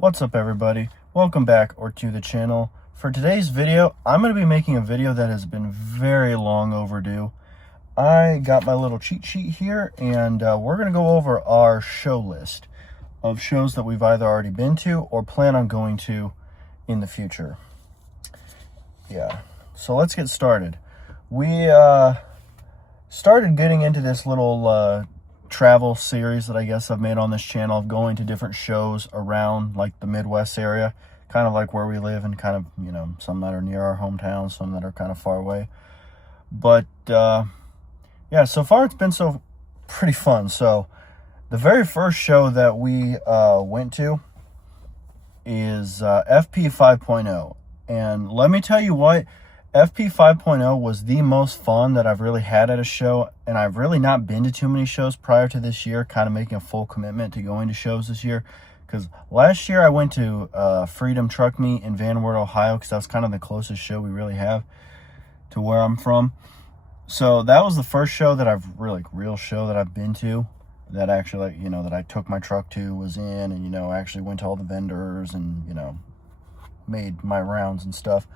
What's up, everybody? Welcome back to the channel. For today's video, I'm going to be making a video that has been very long overdue. I got my little cheat sheet here, and we're going to go over our show list of shows that we've either already been to or plan on going to in the future. Yeah, so let's get started. We started getting into this little travel series that I guess I've made on this channel of going to different shows around like the Midwest area, kind of like where we live, and kind of, you know, some that are near our hometown, some that are kind of far away. But yeah, so far it's been pretty fun. So the very first show that we went to is FP 5.0, and let me tell you what, FP 5.0 was the most fun that I've really had at a show, and I've really not been to too many shows prior to this year, kind of making a full commitment to going to shows this year. Because last year I went to Freedom Truck Meet in Van Wert, Ohio, because that's kind of the closest show we really have to where I'm from. So that was the first show that real show that I've been to that actually, like, you know, that I took my truck to, was in, and, you know, actually went to all the vendors and, you know, made my rounds and stuff.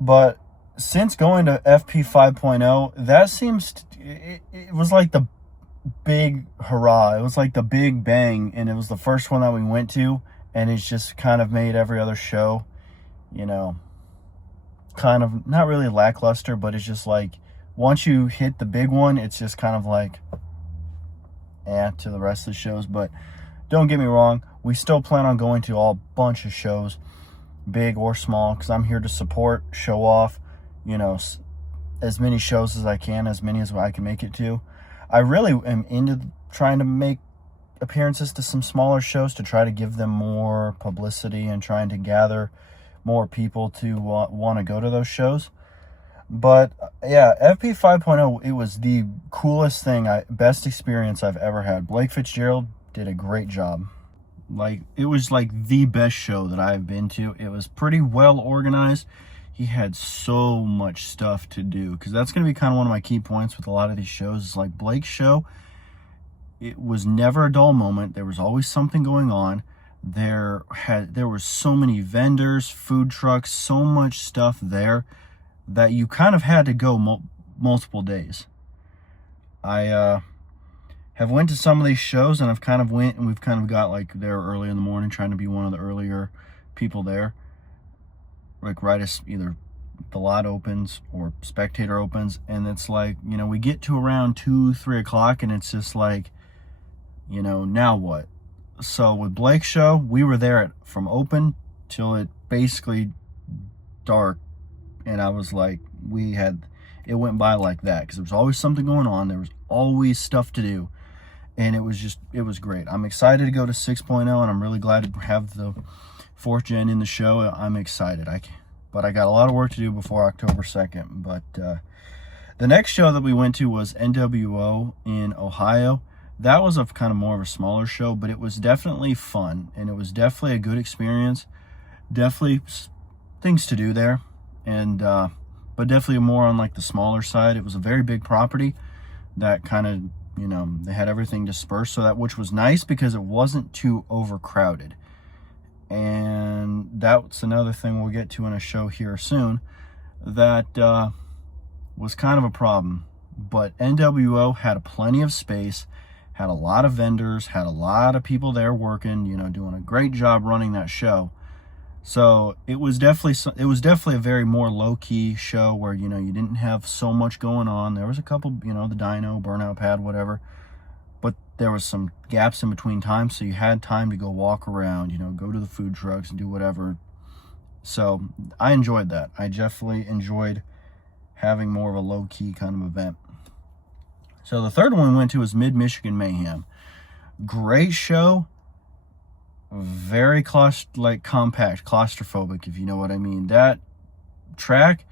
But since going to FP 5.0, that seems, it was like the big hurrah. It was like the big bang, and it was the first one that we went to, and it's just kind of made every other show, you know, kind of not really lackluster, but it's just like once you hit the big one, it's just kind of like to the rest of the shows. But don't get me wrong, we still plan on going to a bunch of shows, big or small, because I'm here to support, show off, you know, as many shows as I can, as many as I can make it to. I really am into trying to make appearances to some smaller shows to try to give them more publicity and trying to gather more people to want to go to those shows. But yeah, FP 5.0, it was the coolest thing, best experience I've ever had. Blake Fitzgerald did a great job. Like, it was like the best show that I've been to. It was pretty well organized. He had so much stuff to do, because that's going to be kind of one of my key points with a lot of these shows. Is like Blake's show, it was never a dull moment. There was always something going on. There were so many vendors, food trucks, so much stuff there that you kind of had to go multiple days. I have went to some of these shows, and I've kind of went, and we've kind of got like there early in the morning, trying to be one of the earlier people there, like right as either the lot opens or spectator opens. And it's like, you know, we get to around 2-3 o'clock, and it's just like, you know, now what? So with Blake's show, we were there from open till it basically dark, and I was like, it went by like that, because there was always something going on. There was always stuff to do. And it was great. I'm excited to go to 6.0, and I'm really glad to have the 4th gen in the show. I'm excited. But I got a lot of work to do before October 2nd. But the next show that we went to was NWO in Ohio. That was kind of more of a smaller show, but it was definitely fun, and it was definitely a good experience. Definitely things to do there, and but definitely more on like the smaller side. It was a very big property that kind of, you know, they had everything dispersed, so that, which was nice because it wasn't too overcrowded. And that's another thing we'll get to in a show here soon that was kind of a problem. But NWO had plenty of space, had a lot of vendors, had a lot of people there working, you know, doing a great job running that show. So it was definitely a very more low-key show where, you know, you didn't have so much going on. There was a couple, you know, the dyno, burnout pad, whatever, but there was some gaps in between times, so you had time to go walk around, you know, go to the food trucks and do whatever. So I enjoyed that. I definitely enjoyed having more of a low-key kind of event. So the third one we went to was Mid-Michigan Mayhem. Great show. Very compact, claustrophobic, if you know what I mean. That track,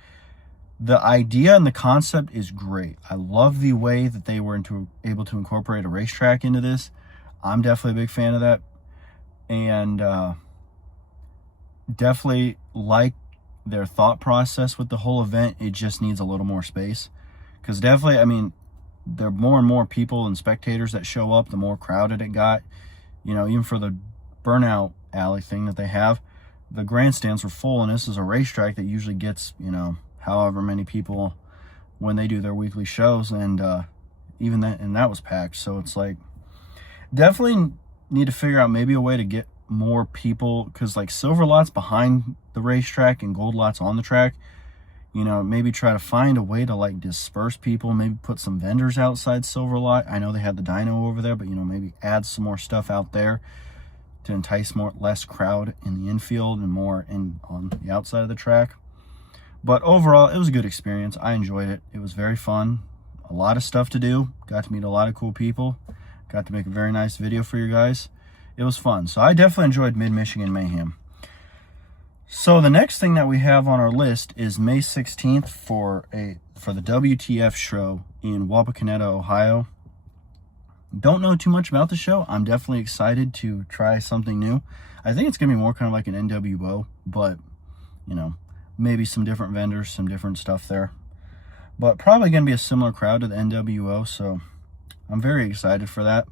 the idea and the concept is great. I love the way that they were able to incorporate a racetrack into this. I'm definitely a big fan of that. And definitely like their thought process with the whole event. It just needs a little more space. Because definitely, I mean, there are more and more people and spectators that show up, the more crowded it got. You know, even for the burnout alley thing that they have, the grandstands were full, and this is a racetrack that usually gets, you know, however many people when they do their weekly shows, and even that was packed. So it's like, definitely need to figure out maybe a way to get more people, because like silver lots behind the racetrack and gold lots on the track, you know, maybe try to find a way to like disperse people, maybe put some vendors outside silver lot. I know they had the dyno over there, but you know, maybe add some more stuff out there to entice less crowd in the infield and more on the outside of the track. But overall, it was a good experience. I enjoyed it. It was very fun. A lot of stuff to do. Got to meet a lot of cool people. Got to make a very nice video for you guys. It was fun. So I definitely enjoyed Mid-Michigan Mayhem. So the next thing that we have on our list is May 16th for the WTF show in Wapakoneta, Ohio. Don't know too much about the show. I'm definitely excited to try something new. I think it's going to be more kind of like an NWO, but, you know, maybe some different vendors, some different stuff there. But probably going to be a similar crowd to the NWO, so I'm very excited for that.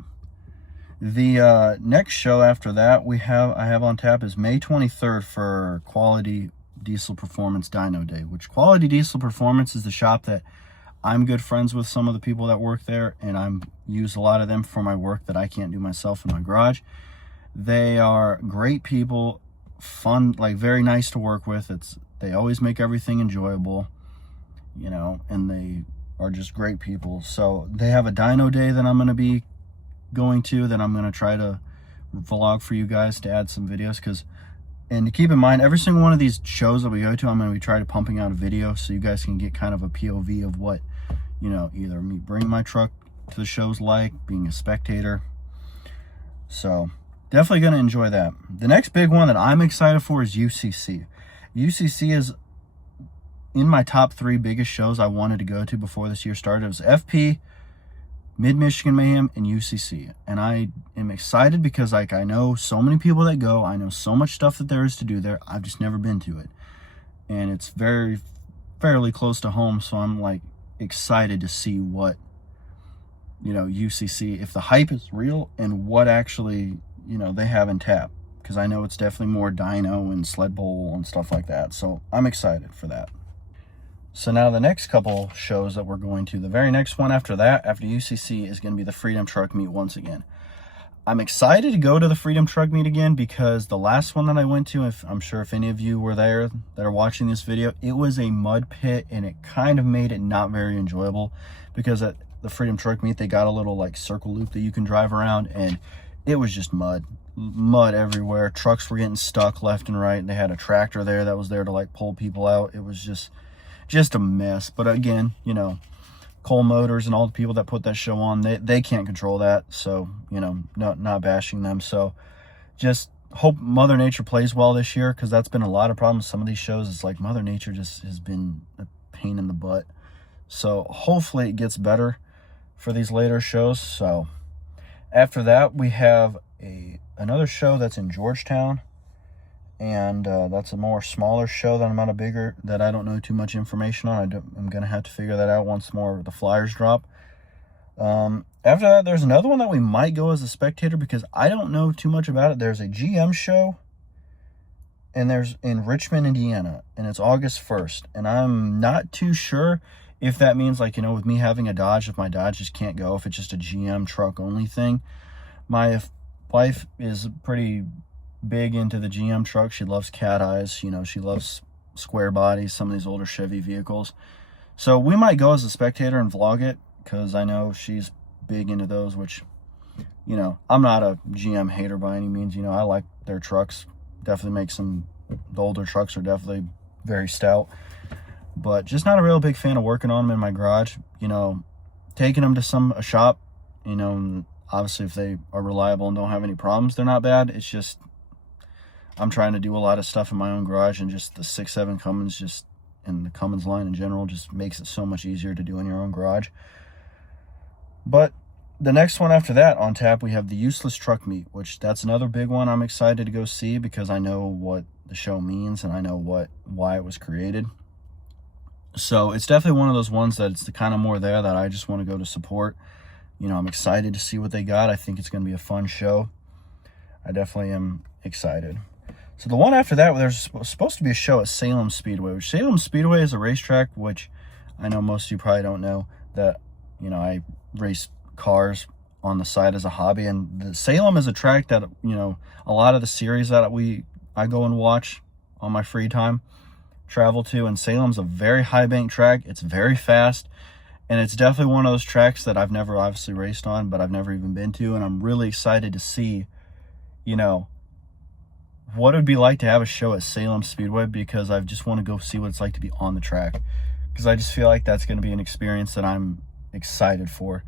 The next show after that I have on tap is May 23rd for Quality Diesel Performance Dyno Day, which Quality Diesel Performance is the shop that I'm good friends with some of the people that work there, and I use a lot of them for my work that I can't do myself in my garage. They are great people, fun, like very nice to work with. They always make everything enjoyable, you know, and they are just great people. So they have a dyno day that I'm going to be going to, that I'm going to try to vlog for you guys to add some videos, and to keep in mind, every single one of these shows that we go to, I'm going to be trying to pumping out a video so you guys can get kind of a POV of what, you know, either me bringing my truck to the shows like, being a spectator. So definitely going to enjoy that. The next big one that I'm excited for is UCC. UCC is in my top 3 biggest shows I wanted to go to before this year started. It was FP, Mid-Michigan Mayhem, and UCC. And I am excited because like I know so many people that go. I know so much stuff that there is to do there. I've just never been to it. And it's fairly close to home, so I'm like excited to see what, you know, UCC, if the hype is real and what actually, you know, they have in tap. Because I know it's definitely more dyno and sled bowl and stuff like that. So I'm excited for that. So now the next couple shows that we're going to, the very next one after that, after UCC, is going to be the Freedom Truck Meet once again. I'm excited to go to the Freedom Truck Meet again because the last one that I went to, I'm sure if any of you were there that are watching this video, it was a mud pit, and it kind of made it not very enjoyable because at the Freedom Truck Meet, they got a little like circle loop that you can drive around, and it was just mud everywhere. Trucks were getting stuck left and right. They had a tractor there that was there to like pull people out. It was just a mess. But again, you know, Cole Motors and all the people that put that show on, they can't control that. So, you know, not bashing them. So just hope Mother Nature plays well this year, because that's been a lot of problems. Some of these shows, it's like Mother Nature just has been a pain in the butt. So hopefully it gets better for these later shows. So after that, we have another show that's in Georgetown. And that's a more smaller show than a bigger, that I don't know too much information on. I'm going to have to figure that out once more the flyers drop. After that, there's another one that we might go as a spectator because I don't know too much about it. There's a GM show, and there's in Richmond, Indiana, and it's August 1st. And I'm not too sure if that means, like, you know, with me having a Dodge, if my Dodge just can't go, if it's just a GM truck only thing. My wife is pretty big into the GM truck. She loves cat eyes, you know, she loves square bodies, some of these older Chevy vehicles. So we might go as a spectator and vlog it, because I know she's big into those, which, you know, I'm not a GM hater by any means. You know, I like their trucks. Definitely makes them, the older trucks are definitely very stout, but just not a real big fan of working on them in my garage. You know, taking them to a shop, you know, and obviously if they are reliable and don't have any problems, they're not bad. It's just, I'm trying to do a lot of stuff in my own garage, and just the 6.7 Cummins, just, and the Cummins line in general, just makes it so much easier to do in your own garage. But the next one after that on tap, we have the Useless Truck Meet, which that's another big one I'm excited to go see because I know what the show means and I know why it was created. So it's definitely one of those ones that it's the kind of more there that I just want to go to support. You know, I'm excited to see what they got. I think it's going to be a fun show. I definitely am excited. So the one after that, there's supposed to be a show at Salem Speedway, which Salem Speedway is a racetrack, which I know most of you probably don't know, that, you know, I race cars on the side as a hobby. And the Salem is a track that, you know, a lot of the series that I go and watch on my free time travel to. And Salem's a very high bank track. It's very fast. And it's definitely one of those tracks that I've never obviously raced on, but I've never even been to. And I'm really excited to see, you know, what it would be like to have a show at Salem Speedway, because I just want to go see what it's like to be on the track. Because I just feel like that's going to be an experience that I'm excited for.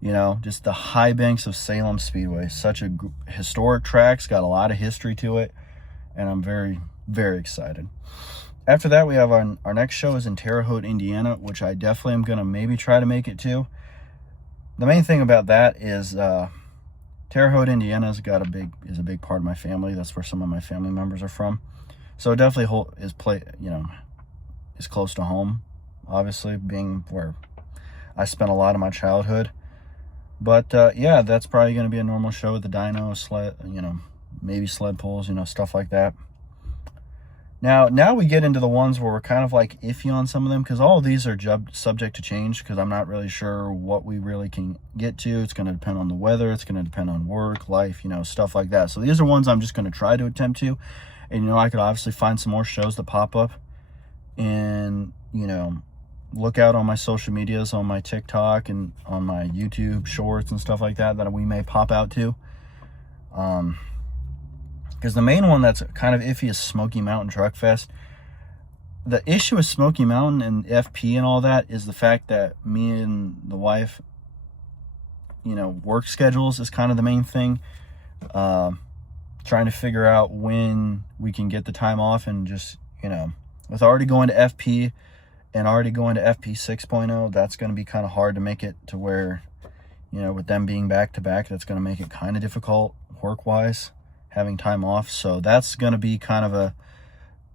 You know, just the high banks of Salem Speedway. Such a historic track. It's got a lot of history to it. And I'm very, very excited. After that, we have our next show is in Terre Haute, Indiana, which I definitely am going to maybe try to make it to. The main thing about that is Terre Haute, Indiana is a big part of my family. That's where some of my family members are from. So it definitely is close to home, obviously, being where I spent a lot of my childhood. But yeah, that's probably going to be a normal show with the dyno, sled, you know, maybe sled pulls, you know, stuff like that. Now we get into the ones where we're kind of like iffy on some of them, because all of these are subject to change, because I'm not really sure what we really can get to. It's going to depend on the weather. It's going to depend on work, life, you know, stuff like that. So these are ones I'm just going to try to attempt to. And, you know, I could obviously find some more shows that pop up and, you know, look out on my social medias, on my TikTok and on my YouTube shorts and stuff like that, that we may pop out to. Because the main one that's kind of iffy is Smoky Mountain Truck Fest. The issue with Smoky Mountain and FP and all that is the fact that me and the wife, you know, work schedules is kind of the main thing. Trying to figure out when we can get the time off, and just, you know, with already going to FP and already going to FP 6.0, that's going to be kind of hard to make it to where, you know, with them being back to back, that's going to make it kind of difficult work-wise, having time off. So that's going to be kind of a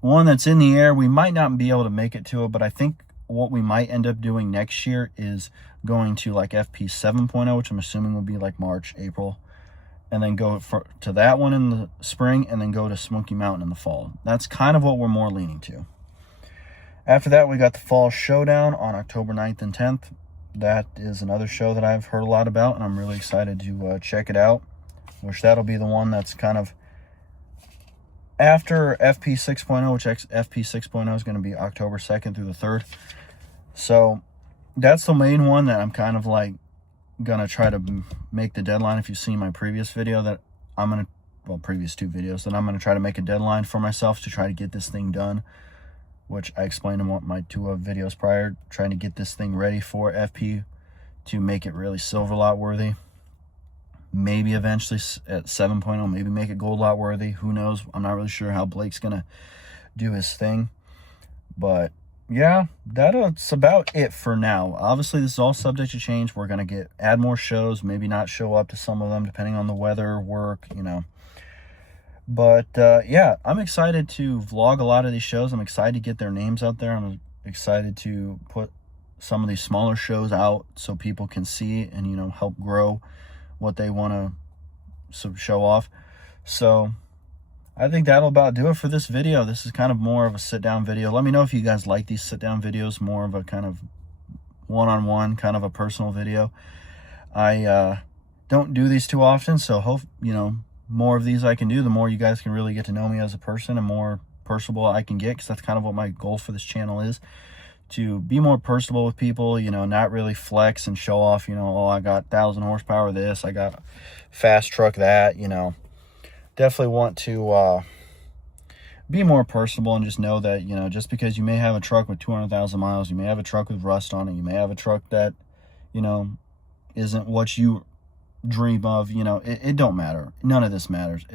one that's in the air. We might not be able to make it to it, but I think what we might end up doing next year is going to like FP 7.0, which I'm assuming will be like March, April, and then go to that one in the spring, and then go to Smoky Mountain in the fall. That's kind of what we're more leaning to. After that, we got the Fall Showdown on October 9th and 10th. That is another show that I've heard a lot about, and I'm really excited to check it out. Which that'll be the one that's kind of after FP 6.0, which FP 6.0 is going to be October 2nd through the 3rd. So that's the main one that I'm kind of like going to try to make the deadline. If you've seen my previous video, that I'm going to, well, previous two videos, then I'm going to try to make a deadline for myself to try to get this thing done, which I explained in my two videos prior, trying to get this thing ready for FP to make it really silver lot worthy. Maybe eventually at 7.0, maybe make it gold lot worthy. Who knows? I'm not really sure how Blake's going to do his thing. But yeah, that's about it for now. Obviously, this is all subject to change. We're going to add more shows, maybe not show up to some of them, depending on the weather, work, you know. But yeah, I'm excited to vlog a lot of these shows. I'm excited to get their names out there. I'm excited to put some of these smaller shows out so people can see and, you know, help grow what they want to show off. So I think that'll about do it for this video. This is kind of more of a sit-down video. Let me know if you guys like these sit-down videos, more of a kind of one-on-one, kind of a personal video. I don't do these too often, so hope, you know, more of these I can do, the more you guys can really get to know me as a person, and more personable I can get, because that's kind of what my goal for this channel is, to be more personable with people, you know, not really flex and show off, you know, oh, I got 1,000 horsepower this, I got fast truck that, you know. Definitely want to be more personable, and just know that, you know, just because you may have a truck with 200,000 miles, you may have a truck with rust on it, you may have a truck that, you know, isn't what you dream of, you know, it don't matter. None of this matters.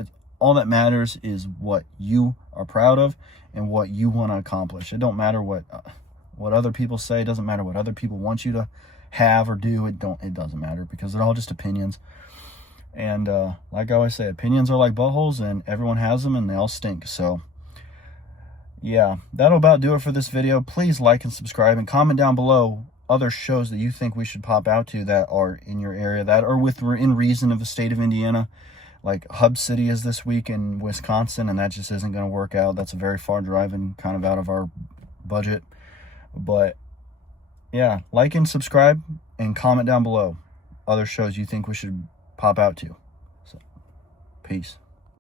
All that matters is what you are proud of and what you want to accomplish. It don't matter what other people say. It doesn't matter what other people want you to have or do. It doesn't matter, because they're all just opinions. And like I always say, opinions are like buttholes, and everyone has them, and they all stink. So yeah, that'll about do it for this video. Please like and subscribe, and comment down below other shows that you think we should pop out to that are in your area, that are within reason of the state of Indiana. Like Hub City is this week in Wisconsin, and that just isn't going to work out. That's a very far drive and kind of out of our budget. But yeah, like and subscribe and comment down below other shows you think we should pop out to. So, peace.